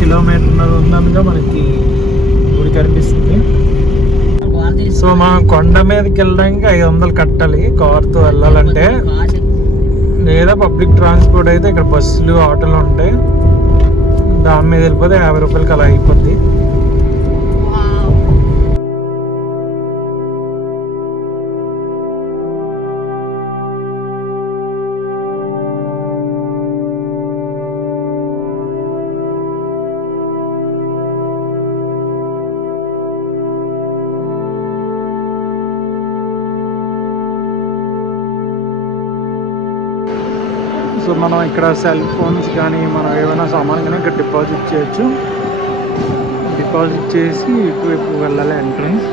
Kilometre ఉన్నందుగా మనకి గుడి కనిపిస్తుంది. సో మనం కొండ మీదకి వెళ్ళడానికి 500 కట్టాలి కార్తో వెళ్ళాలంటే, లేదా పబ్లిక్ ట్రాన్స్పోర్ట్ అయితే ఇక్కడ బస్సులు ఆటోలు ఉంటాయి, దాని మీద వెళ్ళిపోతే 50 రూపాయలకి అలా అయిపోద్ది. సో మనం ఇక్కడ సెల్ ఫోన్స్ కానీ మనం ఏమైనా సామాన్ కానీ ఇక్కడ డిపాజిట్ చేయొచ్చు. డిపాజిట్ చేసి ఇటువైపు వెళ్ళాలి ఎంట్రన్స్.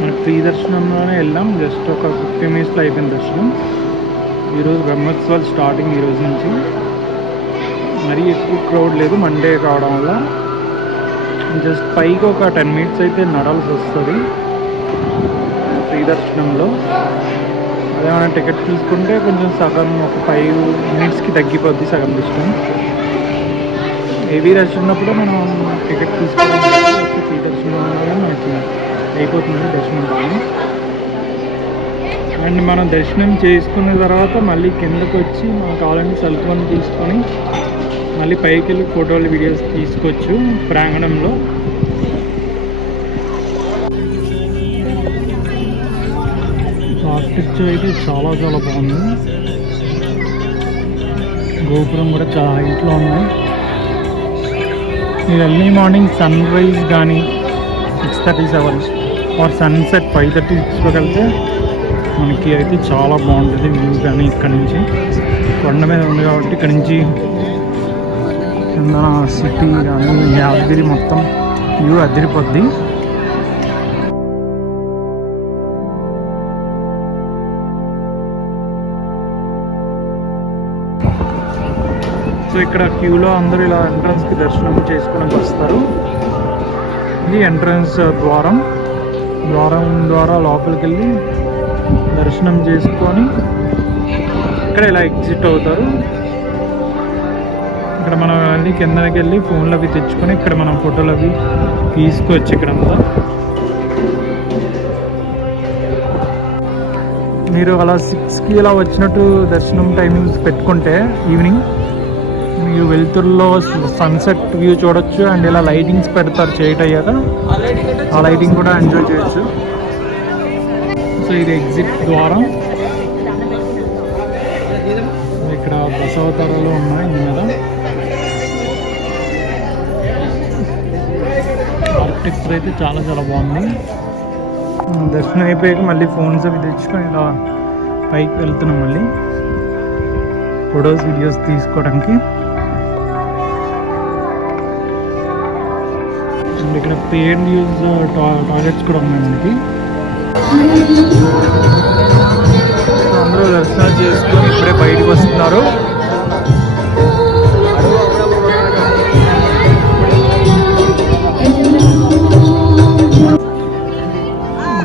మనకి ఫ్రీ దర్శనంలోనే వెళ్ళాం, జస్ట్ ఒక 50 మినిట్స్లో అయిపోయింది దర్శనం. ఈరోజు బ్రహ్మోత్సవాలు స్టార్టింగ్ ఈరోజు నుంచి. మరీ ఎక్కువ క్రౌడ్ లేదు మండే కావడం వల్ల. జస్ట్ పైకి ఒక 10 మినిట్స్ అయితే నడాల్సి వస్తుంది ఫ్రీ దర్శనంలో. అదేమైనా టికెట్ తీసుకుంటే కొంచెం సగం ఒక 5 మినిట్స్కి తగ్గిపోద్ది సగం డిస్టెన్స్. హెవీ రష్ ఉన్నప్పుడు మనం టికెట్ తీసుకోవడం ఫ్రీ దర్శనం మనకి అయిపోతుంది దర్శనం కానీ. అండ్ మనం దర్శనం చేసుకున్న తర్వాత మళ్ళీ కిందకు వచ్చి మనకు కావాలంటే సెల్ ఫోన్ తీసుకొని మళ్ళీ పైకి వెళ్ళి ఫోటోలు వీడియోస్ తీసుకోవచ్చు ప్రాంగణంలో. ఆర్కిటెక్చర్ అయితే చాలా బాగుంది. గోపురం కూడా చాలా హైట్లో ఉన్నాయి. మీరు ఎర్లీ మార్నింగ్ సన్ రైజ్ కానీ 6:37 ఆర్ సన్సెట్ 5:36 వెళ్తే మనకి అయితే చాలా బాగుంటుంది వ్యూ. కానీ ఇక్కడ నుంచి కొండ మీద ఉంది కాబట్టి ఇక్కడ నుంచి కింద సిటీ కానీ యాదగిరి మొత్తం వ్యూ అదిరిపోద్ది. సో ఇక్కడ క్యూలో అందరూ ఇలా ఎంట్రన్స్కి దర్శనం చేసుకోవడానికి వస్తారు. ఇది ఎంట్రన్స్ ద్వారం ద్వారా లోపలికి వెళ్ళి దర్శనం చేసుకొని ఇక్కడ ఇలా ఎగ్జిట్ అవుతారు. ఇక్కడ మనం వెళ్ళి కిందకి వెళ్ళి ఫోన్లు అవి తెచ్చుకొని ఇక్కడ మనం ఫోటోలు అవి తీసుకోవచ్చు. ఇక్కడంతా మీరు అలా 6కి ఇలా వచ్చినట్టు దర్శనం టైమింగ్స్ పెట్టుకుంటే ఈవినింగ్ మీరు వెలుతురులో సన్సెట్ వ్యూ చూడొచ్చు. అండ్ ఇలా లైటింగ్స్ పెడతారు చేయట్ అయ్యాక, ఆ లైటింగ్ కూడా ఎంజాయ్ చేయొచ్చు. సో ఇది ఎగ్జిట్ ద్వారం. ఇక్కడ దశావతారాలు ఉన్నాయి మీద. ఆర్కిటెక్చర్ అయితే చాలా బాగుంది. దర్శనం అయిపోయాక మళ్ళీ ఫోన్స్ అవి తెచ్చుకొని ఇలా పైకి వెళ్తున్నాం మళ్ళీ ఫొటోస్ వీడియోస్ తీసుకోవడానికి. అండ్ ఇక్కడ పెయిడ్ యూజ్ టాయిలెట్స్ కూడా ఉన్నాయి మనకి. అందరూ దర్శనాలు చేసుకొని ఇప్పుడే బయటకు వస్తున్నారు.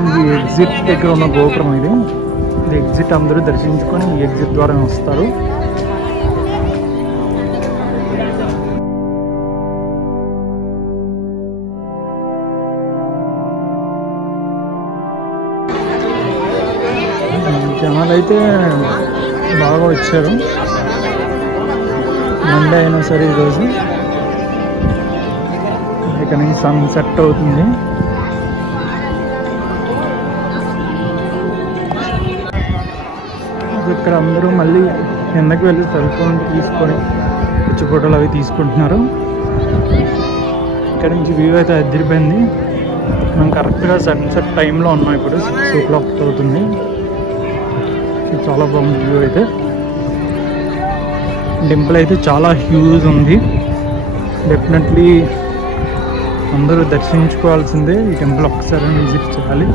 ఇది ఎగ్జిట్ దగ్గర ఉన్న గోపురం. ఇది ఎగ్జిట్ అందరూ దర్శించుకొని ఈ ఎగ్జిట్ ద్వారా వస్తారు. జనాలు అయితే బాగా వచ్చారు. మండే అయినా సరే ఈరోజు ఇక్కడ నుంచి సన్సెట్ అవుతుంది. ఇక్కడ అందరూ మళ్ళీ కిందకి వెళ్ళి సెల్ ఫోన్ తీసుకొని పిచ్చి ఫోటోలు అవి తీసుకుంటున్నారు. ఇక్కడ నుంచి వ్యూ అయితే అదిరిపోయింది. మనం కరెక్ట్గా సన్సెట్ టైంలో ఉన్నాం. ఇప్పుడు 6 o'clock అవుతుంది. చాలా బాగుంది వ్యూ అయితే. టెంపుల్ అయితే చాలా హ్యూజ్ ఉంది. డెఫినెట్లీ అందరూ దర్శించుకోవాల్సిందే. ఈ టెంపుల్ ఒక్కసారి విజిట్ చేయాలి.